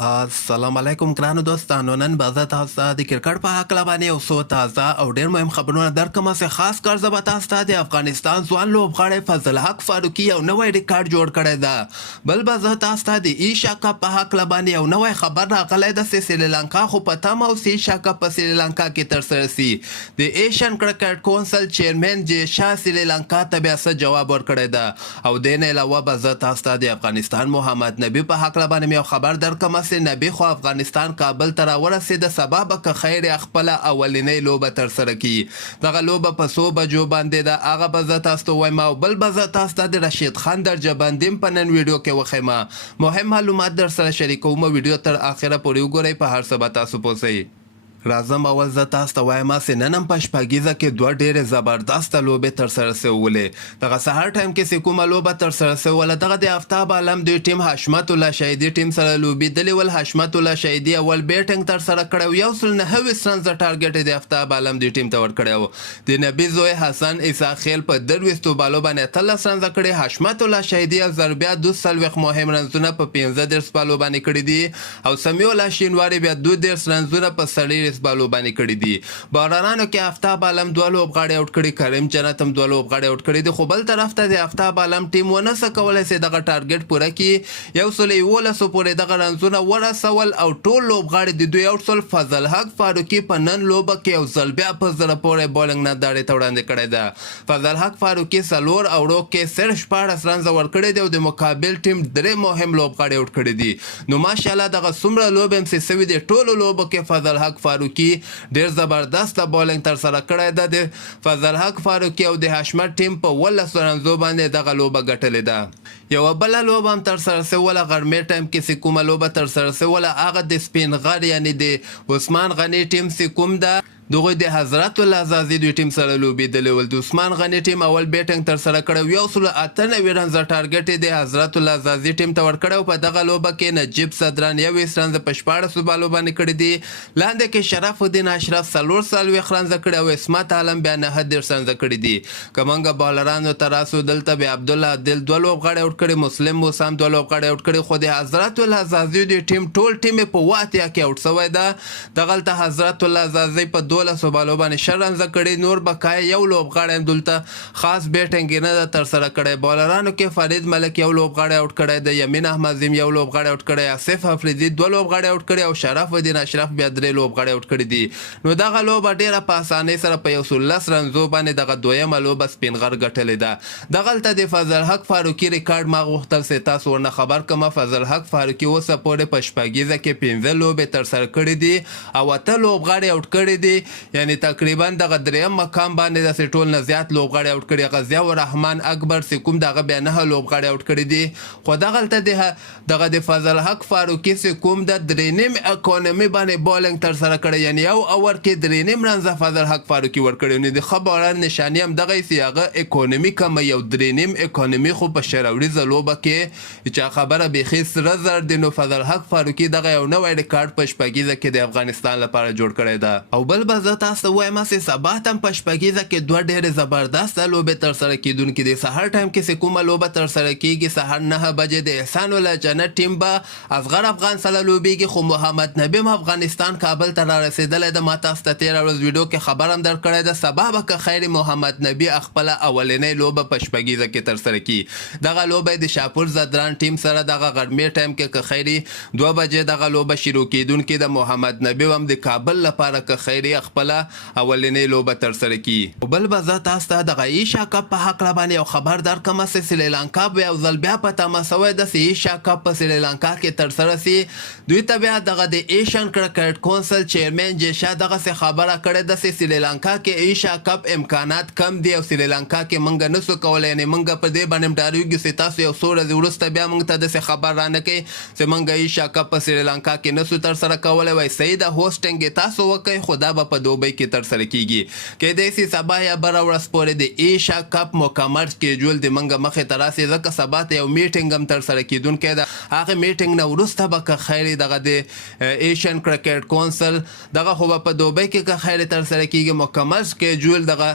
السلام علیکم ګرانو دوستانو. نن به زه تاسو ته د کرکټ په هکله باندې یو څو تازه او ډېر مهم خبرونه درکړم. چې خاص کر زه به تاسو ته د افغانستان ځوان لوبغاړی فضل حق فاروقي یو نوی ریکارډ جوړ کړی ده. بل به زه تاسو ته د ایشیا کپ په هکله باندې یو نوی خبر راغلی ده چې سریلانکا خو په تمه اوس ایشیا کپ په سریلانکا کې ترسره سي. د ایشین کرکټ کونسل چیرمن جې شاه سریلانکا ته بیا څه جواب ورکړی ده. او دې نه علاوه به زه تاسو ته د افغانستان محمد نبي په هکله باندې یو خبر درکړم. نبی خو افغانستان کابل ته راورسېده. سبا به که خیر خپله اولنۍ لوبه ترسره کړي. دغه لوبه په څو بجو باندې ده هغه به زه تاسو ته ووایم. او بل به زه تاسو ته د رشید خان درجبندي په نن ویډیو کې وښیم. مهم معلومات در سره شریکوم. ویډیو تر اخره پورې وګورئ. په هر څه به تاسو پوه شئ. راځم اول زه تاسو ته وایم چې نن هم په شپږیزه کې دوه ډېرې زبردسته لوبې ترسره شولې. دغه سهار ټایم کې چې کومه لوبه ترسره شوله دغه د آفتاب عالم دوی ټیم حشمت الله شهیدي ټیم سره لوبېدلې ول. حشمت الله شهیدي اول بیټینګ ترسره کړی و. 109 رنزه ټارګټ یې د آفتاب عالم دوی ټیم ته ورکړی و. د نبي زوی حسن عیسی خیل په 23 بالو باندې 13 رنزه کړي. حشمت الله شهیدي او ضربیا 2 مهم رنزونه په 15 بالو باندې کړي دي. او سمیع الله شینواري بیا 2 رنزونه په 30 بالو باندې کړي دي. بالرانو کې آفتاب عالم دوه لوبغاړي اوټ کړي. کریم جنت هم دوه لوبغاړي اوټ کړي دي. خو بل طرف ته د آفتاب عالم ټیم ونه څه کولی چې دغه ټارګټ پوره کړي. 111 پورې دغه رنزونه ورسول او ټول لوبغاړي د دوی اوټ شول. فضل حق فاروقي په نن لوبه کې یو ځل بیا په زړه پورې بولنګ نندارې ته وړاندې کړی ده. فضل حق فاروقي 4 اوړو کې صرف 14 رنزه ورکړي دي او د مقابل ټیم 3 مهم لوبغاړي اوټ کړي دي. نو ماشاءالله دغه څومره لوبې هم چې سوي دي ټولو لوبو کې فضل حق فاروقي ډیر زبردست بولینګ تر سره کړی ده. د فضل حق فاروقي او د حشمت ټیم په 18 رنزو باندې دغه لوبه ګټلې ده. یوه بله لوبه هم تر سره شوله غرمې ټایم کې چې کومه لوبه تر سره شوله هغه د سپین غر یعنی د عثمان غني ټیم چې کوم ده دغوی د حضرت الله عزازي دوی ټیم سره لوبېدلی ول. د عثمان غني ټیم اول بیټینګ ترسره کړی. 198 رنزه ټارګټ یې د حضرت الله عزازي ټیم ته ورکړی او په دغه لوبه کې نجیب صدران 21 رنزه په 14 بالو باندې کړي دي. لاندې کې شرف الدین اشرف 44 رنزه کړي او عصمت عالم بیا 9 رنزه کړي دي. که موږ بالرانو ته راسو دلته بیا عبدالله عادل دوه لوبغاړي اوټ کړي. مسلم موسی هم دوه لوبغاړي اوټ کړي. خو د حضرت الله عزازي د ټیم ټول ټیم په 8 کې اوټ شوی ده. دغلته حضرت الله عزازي په 12 بالو باندې 6 رنزه کړي. نور بقای یو لوبغاړی هم دلته خاص بیټینګ نه ده ترسره کړی. بالرانو کې فرید ملک یو لوبغاړی اوټ کړی دی. یمین احمدزیم یو لوبغاړی اوټ کړی. آصف افریدي دوه لوبغاړي اوټ کړي او شرف الدین اشرف بیا 3 لوبغاړي اوټ کړي دي. نو دغه لوبه ډیره په اسانۍ سره په 110 رنزو باندې دغه دویمه لوبه سپین غر ګټلې ده. دغلته د فضل حق فاروقي ریکارډ ما غوښتل چې تاسو ورنه خبر کړم. فضل حق فاروقي اوسه پورې په شپږیزه کې 15 لوبې ترسره کړي دي او 8 لوبغاړي اوټ کړي دي. یعنی تقریبا دغه دریم مقام باندې داسې ټول نه زیات لوبغاړي اوټ کړي. غزیه الرحمن اکبر چې کوم دغه بیا 9 لوبغاړي اوټ کړي دي. خو دغلته دغه د فضل حق فاروقي چې کوم د 3.5 اکانومي باندې بولینګ ترسره کړی. یعنی یو اور کې 3.5 رنزه فضل حق فاروقي ورکړي. نو د ښه بالر نشاني هم دغه چې هغه اکانومي کمه یو 3.5 اکانومي خو په شروریزه لوبه کې چې خبره بیخي سره زر دی. نو فضل حق فاروقي دغه یو نوی ریکارډ په شپږیزه کې د افغانستان لپاره جوړ کړی ده. او بل به زه تاسو ته وایم چې سبا هم په شپږیزه کې دوه ډېرې زبردسته لوبې ترسره کیدونکې دي. سهار ټایم کې چې کومه لوبه ترسره کیږي سهار 9 بجې د احسان الله جنت ټیم به اصغر افغان سره لوبېږي. خو محمد نبي هم افغانستان کابل ته رارسېدلی ده. ما تاسو ته تېره ورځ ویډیو کې خبر هم درکړی ده. سبا به که خیر محمد نبي خپله اولنۍ لوبه په شپږیزه کې ترسره کړي. دغه لوبه د شاپور زدران ټیم سره دغه غرمې ټایم کې که خیر 2 بجې دغه لوبه شروع کیدونکې ده. محمد نبي هم د کابل لپاره که خیر خپله اولنۍ لوبه ترسره کی. بل به زه تاسو ته دغه ایشیا کپ په هکله باندې یو خبر درکړم چې سریلانکا به یو ځل بیا په تمه سوی ده چې ایشیا کپ په سریلانکا کې ترسره سي. دوی ته بیا دغه د ایشین کرکټ کونسل چیرمن جې شاه دغسې خبره کړې ده چې سریلانکا کې ایشیا کپ امکانات کم دي او سریلانکا کې موږ نسو کولی. یعنې موږ په دې باندې ډارېږو چې تاسو یو څو ورځې وروسته بیا موږ ته داسې خبر رانه کوي چې موږ ایشیا کپ په سریلانکا کې نسو ترسره کولی. وایي صحیح ده هوسټینګ یې تاسو وکئ خو دا به په دوبۍ کې ترسره کیږي. کیدای سي سبا یا بله ورځ پورې د ایشیا کپ مکمل سکیجول د موږ مخې ته راسي. ځکه سبا ته یو میټینګ هم ترسره کیدونکی ده. هغه میټینګ نه وروسته به که خیر دغه د ایشین کرکټ کونسل دغه خو به په دوبۍ کې که خیر ترسره کیږي. مکمل سکیجول دغه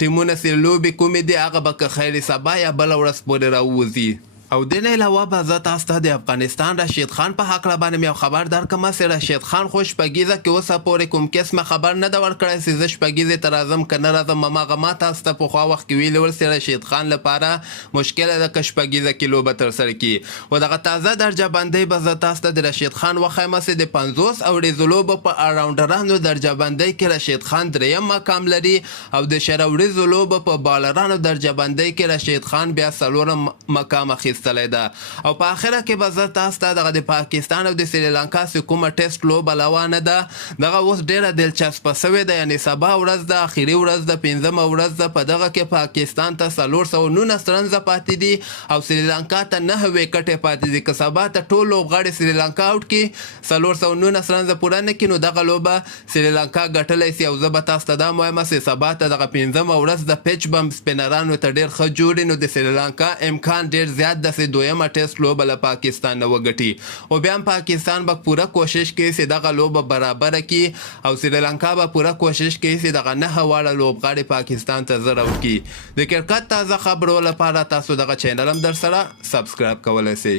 ټیمونه چې لوبې کومې دي هغه به که خیر سبا یا بله ورځ پورې راووځي. او دین علاوه به زه تاسو ته د افغانستان رشید خان په هکله باندې یو خبر درکمه چې رشید خان خو شپږیزه کې اوسه پورې کوم قسمه خبر نه ده ورکړی چې زه شپږیزې ته راځم که نه راځم. هماغه ما تاسو ته پخوا وخت کې ویلي ول چې رشید خان لپاره مشکله ده که شپږیزه کې لوبه ترسره کړي. خو دغه تازه درجه بندۍ به زه تاسو ته د رشید خان وښیم چې د 50 اوریزو لوبو په راونډرانو درجه بندۍ کې رشید خان دریم مقام لري او د شل اوریزو لوبو په بالرانو درجه بندۍ کې رشید خان بیا څلورم مقام اخیستی ده. او په اخره کې به زه تاسو ته دغه د پاکستان او د سریلانکا چې کومه ټیسټ لوبه روانه ده دغه اوس ډېره دلچسپه سوې ده، یعنې سبا ورځ ده، اخري ورځ ده، 5مه ورځ ده. په دغه کې پاکستان ته 419 رنزه پاتې دي او سریلانکا ته 9 وکټې پاتې دي. که سبا ته ټول لوبغاړي سریلانکا آوټ کړي 419 رنزه پوره نه کړي نو دغه لوبه سریلانکا ګټلی سي. او زه به تاسو ته دا مهمه چې سبا ته دغه 5مه ورځ د پیچ بم سپینرانو ته ډېر ښه جوړي نو د سریلانکا امکان ډېر زیات ده چې دویمه ټیسټ لوبه له پاکستان نه وګټي. خو بیا هم پاکستان به پوره کوشش کوي چې دغه لوبه برابره کړي او سریلانکا به پوره کوشش کوي چې دغه 9 واړه لوبغاړي پاکستان ته زر آوټ کړي. د کرکټ تازه خبرو لپاره تاسو دغه چینل هم در سره سبسکرایب کولی شئ.